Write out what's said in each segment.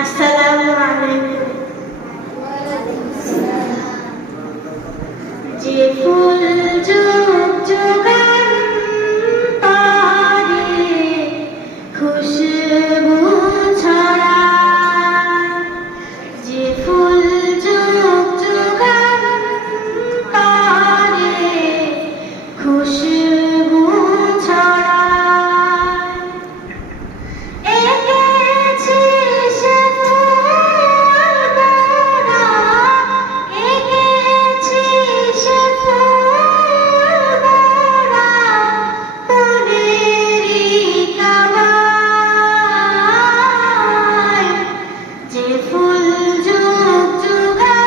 আসসালামু আলাইকুম। যে ফুল যুগ যুগান্তরে খুশবু ছড়ায়, যে ফুল যুগ যুগান্তরে খুশবু ছড়ায়, এঁকেছে সে ফুল মোরা, এঁকেছে সে ফুল মোরা ফুলেরই কাবায়, যে ফুল যুগ যুগান্তরে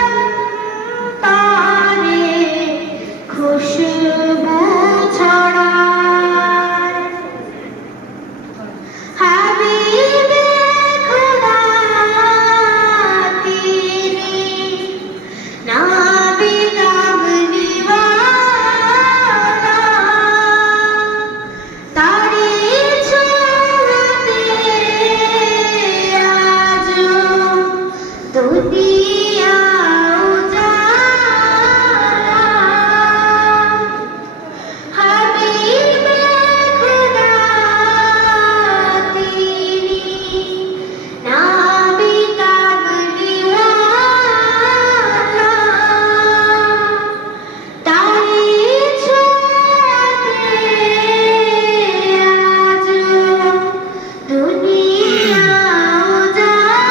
খুশবু ছড়ায়। হাবিবে খোদা তিনি নবী কামলিওয়ালা, তারি ছোঁয়াতে আজো দুনিয়া উজালা। হাবিবে খোদা তিনি নবী কামলিওয়ালা, তারি ছোঁয়াতে আজো দুনিয়া উজালা।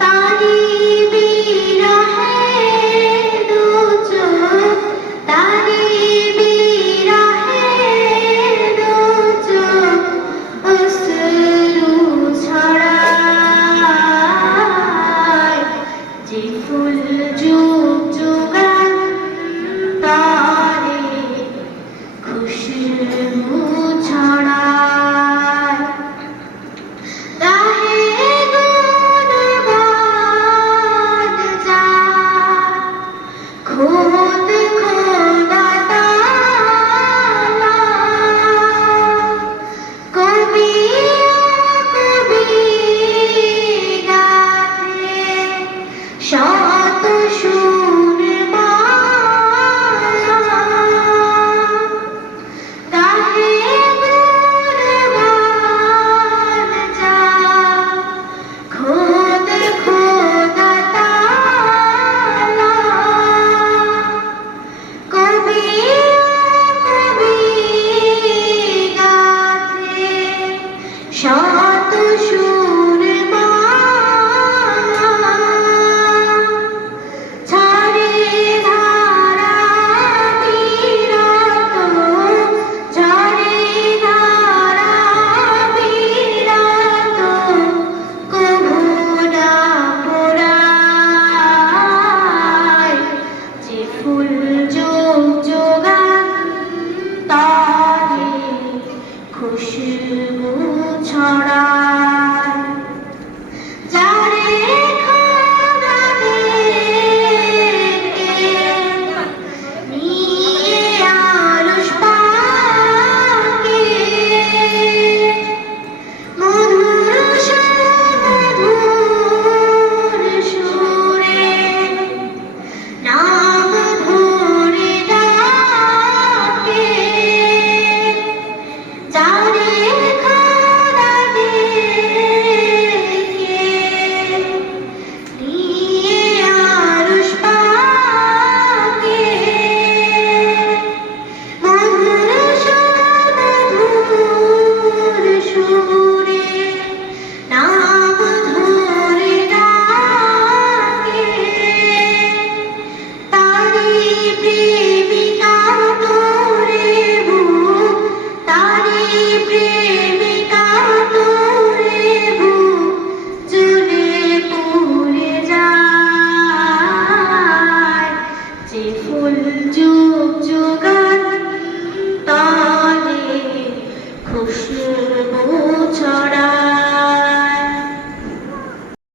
তারি বিরহে দু চোখ, তারি বিরহে দু চোখ অশ্রু ছড়ায়, যে ফুল যুগ যুগান্তরে খুশবু ছড়ায়। গাহে গুণগান যার খোদ খোদা তাআলা, কবি কবি গাথে শত সুর মালা। গাহে গুণগান যার খোদ খোদা তাআলা, কবি কবি গাথে শত সুর মালা। ঝরে ধারা বিরত, ঝরে ধারা বিরত কভু না পোড়ায়, যে ফুল যুগ যুগান্তরে খুশবু ছড়ায়।